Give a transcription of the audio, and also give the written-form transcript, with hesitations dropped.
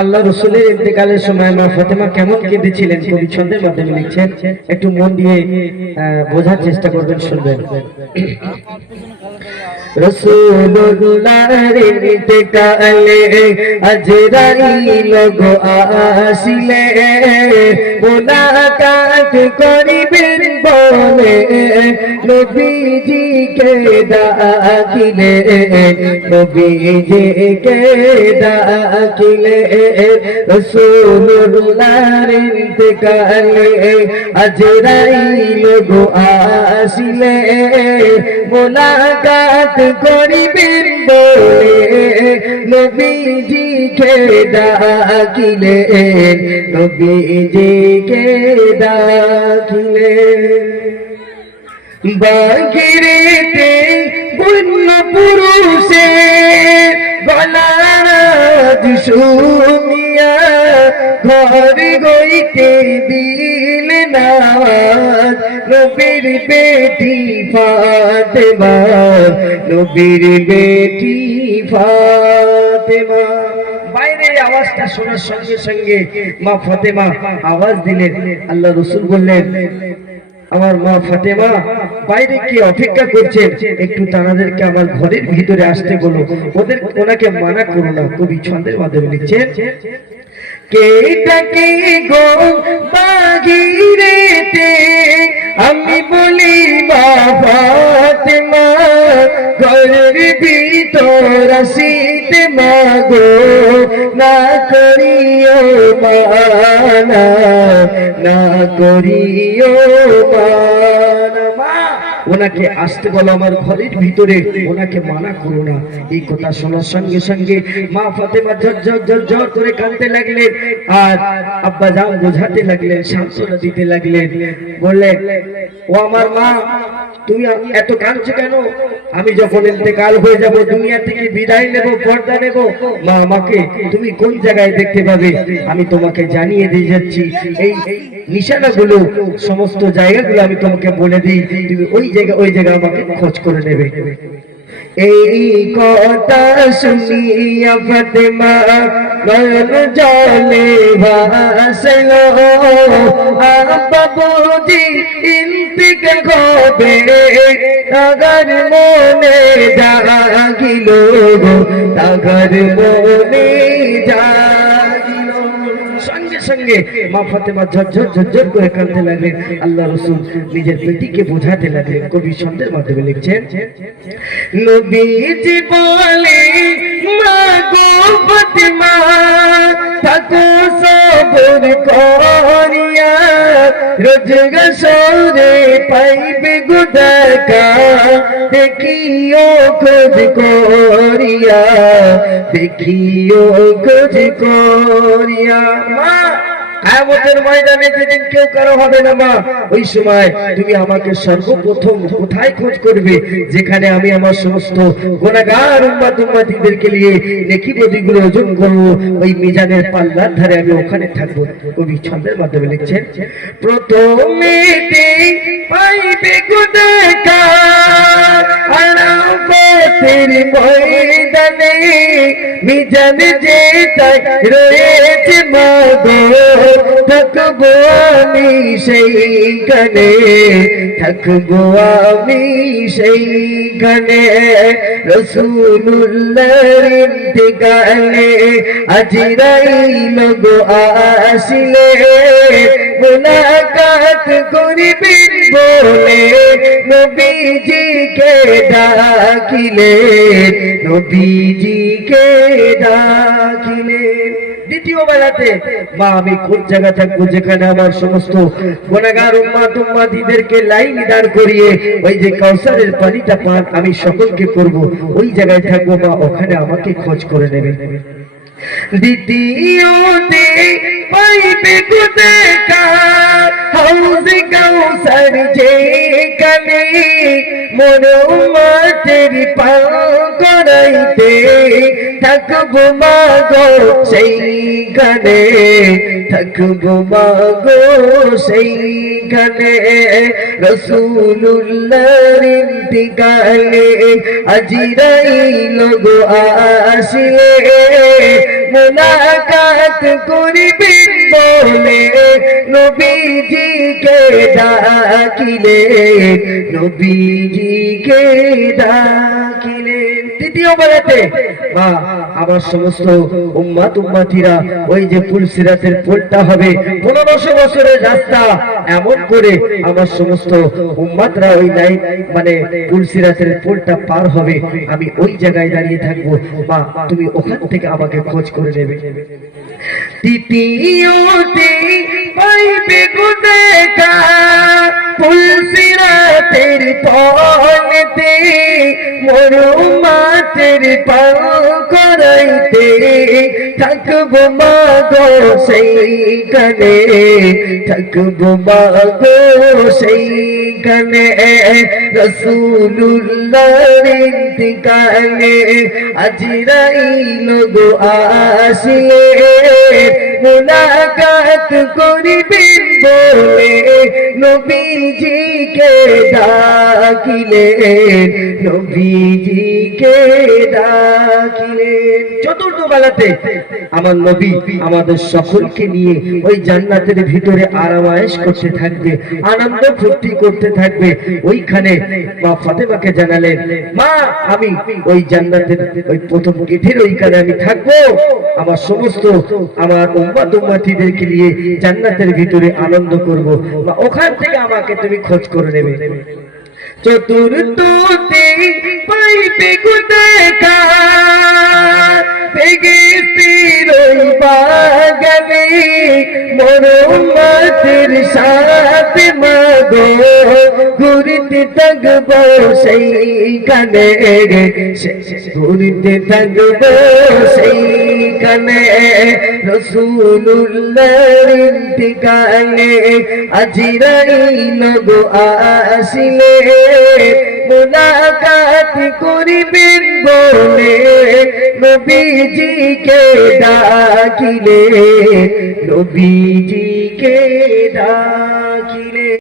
আল্লাহ রসুলের ইন্তেকালের সময় মা ফাতেমা কেমন কেঁদেছিলেন কবি ছন্দের মাধ্যমে লিখছেন, একটু মন দিয়ে বোঝার চেষ্টা করবেন, শুনবেন। রসুলুল্লাহর ইন্তেকালে আজরাইল গো আসিলে, মুলাকাত করিবেন বলে নবীজিকে ডাকিলে, নবীজিকে ডাকিলে। রসুলুল্লাহর ইন্তেকালে আজরাইল গো আসিলে, মুলাকাত করিবেন বলে নবীজিকে ডাকিলে, নবীজিকে ডাকিলে। বাগিরেতে বন্য পুরুষে গলারাজ শুনিয়া, ঘর গইতে দিল না নবীর বেটি ফাতেমা, নবীর বেটি ফাতেমা। বাইরে আওয়াজটা শোনার সঙ্গে সঙ্গে মা ফাতেমা আওয়াজ দিলেন। আল্লাহ রসুল বললেন, আমার মা ফাতেমা বাইরে কি অপেক্ষা করছেন, একটু তাদেরকে আমার ঘরের ভিতরে আসতে বলো, ওনাকে মানা করো না। কবি ছন্দের মাধ্যমে লিখছেন, কে ডাকে গো বাগিরেতে, আমি বলি মা ফাতেমা, ঘরের ভিতর আসিতে মাগো, না করিও মানা, না করিও মানা। ওনাকে আসতে বলো আমার ঘরের ভিতরে, ওনাকে মানা করো না। এই কথা শোনার সঙ্গে সঙ্গে মা ফাতেমা ঝরঝর করে কাঁদতে লাগলেন, আর আব্বা জান বোঝাতে লাগলেন, সান্ত্বনা দিতে লাগলেন। বললেন, ও আমার মা, তুমি এত কাঁদছো কেন? আমি যখন ইন্তেকাল হয়ে যাব, দুনিয়া থেকে বিদায় নেব, পর্দা নেব, মা আমাকে তুমি কোন জায়গায় দেখতে পাবে আমি তোমাকে জানিয়ে দিয়ে যাচ্ছি। এই নিশানাগুলো, সমস্ত জায়গাগুলো আমি তোমাকে বলে দিই, তুমি ওই জায়গা আমাকে খোঁজ করে নেবে। এই কথা শুনিয়া ফাতেমা নয়ন জলে ভাসলো, আব্বা বুঝি ইন্তেকাল হবে, তাগার মনে জাগিল, তাগার মনে জাগিল। সঙ্গে সঙ্গে মা ফাতেমা ঝরঝর করে কাঁদতে লাগলেন। আল্লাহ রসুল নিজের বেটিকে বোঝাতে লাগলেন। কবি ছন্দের মাধ্যমে লিখছেন, নবীজি বলে, মা গো ফাতেমা, থাকো সবর করিয়া, রোজগারে পাইবে গো দেখা, দেখিও খোঁজ করিয়া, দেখিও খোঁজ করিয়া। মা কিয়ামতের ময়দানে যেদিন কেউ কারো হবে না মা, ওই সময় তুমি আমাকে সর্বপ্রথম কোথায় খোঁজ করবে, যেখানে আমি আমার সমস্ত গুনাহগার উম্মতদেরকে নিয়ে নেকি বদিগুলো ওজন করবো, ওই মিজানের পাল্লার ধারে আমি ওখানে থাকবো। কবি ছন্দের মাধ্যমে লিখছেন, প্রথমেতে পাইবে গো দেখা, আরাফাতের ময়দানে মিজান যেটাই রয়েছে মা গো, থাকবো আমি সেইখানে, থাকবো আমি সেইখানে। রাসূলুল্লাহর ইন্তেকালে আজরাইল গো আসিলে, মুলাকাত করিবেন বলে নবীজিকে ডাকিলে, নবীজিকে ডাকিলে। দ্বিতীয় বেলাতে, মা আমি কোন জায়গা থাকবো যেখানে আমার সমস্ত গুনাহগার উম্মতদেরকে লাইন দাঁড় করিয়ে ওই যে কাউসারের পানিটা পান আমি সকলকে করব, ওই জায়গায় থাকবো মা, ওখানে আমাকে খোঁজ করে নেবে। দ্বিতীয়তে পাইবে গো দেখা, হাউজে কাউসার যেখানে, মোর উম্মতের পান করাইতে, থাকবো মা গো সেইখানে, থাকবো মা গো সেইখানে। রাসূলুল্লাহর ইন্তেকালে আজরাইল গো আসিলে, মুলাকাত করিবেন বলে নবীজিকে ডাকিলেন, নবীজিকে ডাকিলেন। তৃতীয় বেলাতে মা আমার সমস্ত উম্মাত উম্মাতিরা ওই যে পুলসিরাতের পোলটা হবে 1500 বছরের রাস্তা, এমন করে আমার সমস্ত উম্মাতরা ওই লাইন মানে পুলসিরাতের পোলটা পার হবে, আমি ওই জায়গায় দাঁড়িয়ে থাকবো। মা তুমি ওখান থেকে আমাকে খোঁজ করে নেবে। তৃতীয়তে পাইবে গো দেখা পুলসিরাতের পথে মোর উম্মতের পার করাইতে থাকবো মা গো সেইখানে, থাকবো মা গো সেইখানে। রাসূলুল্লাহর ইন্তিকালে আজরাইল গো আসিলে মুলাকাত করিবেন বলে নবীজিকে ডাকিলেন, নবীজিকে ডাকিলেন। চতুর্থ বেলাতে আমার নবী আমাদের সকলকে নিয়ে ওই জান্নাতের ভিতরে আরামায়েশ করতে থাকবে, আনন্দ ফুর্তি করতে থাকবে। ওইখানে মা ফাতেমাকে জানালেন, মা আমি ওই জান্নাতের ওই প্রথম গেটের ওইখানে আমি থাকবো, আমার সমস্ত আমার উম্মত উম্মতিদেরকে নিয়ে জান্নাতের ভিতরে আনন্দ করব, মা ওখান থেকে আমাকে তুমি খোঁজ করে নেবে। চতুর্থতে পাইবে গো দেখা বেহেশতের ওই বাগানে মোর উম্মতের সাথে মা গো ঘুরিতে থাকবো সেইখানে, ঘুরিতে থাকবো সেইখানে। রাসূলুল্লাহর ইন্তিকালে আজরাইল গো আসিলে মুলাকাত করিবেন বলে নবীজিকে ডাকিলে, নবীজিকে ডাকিলে।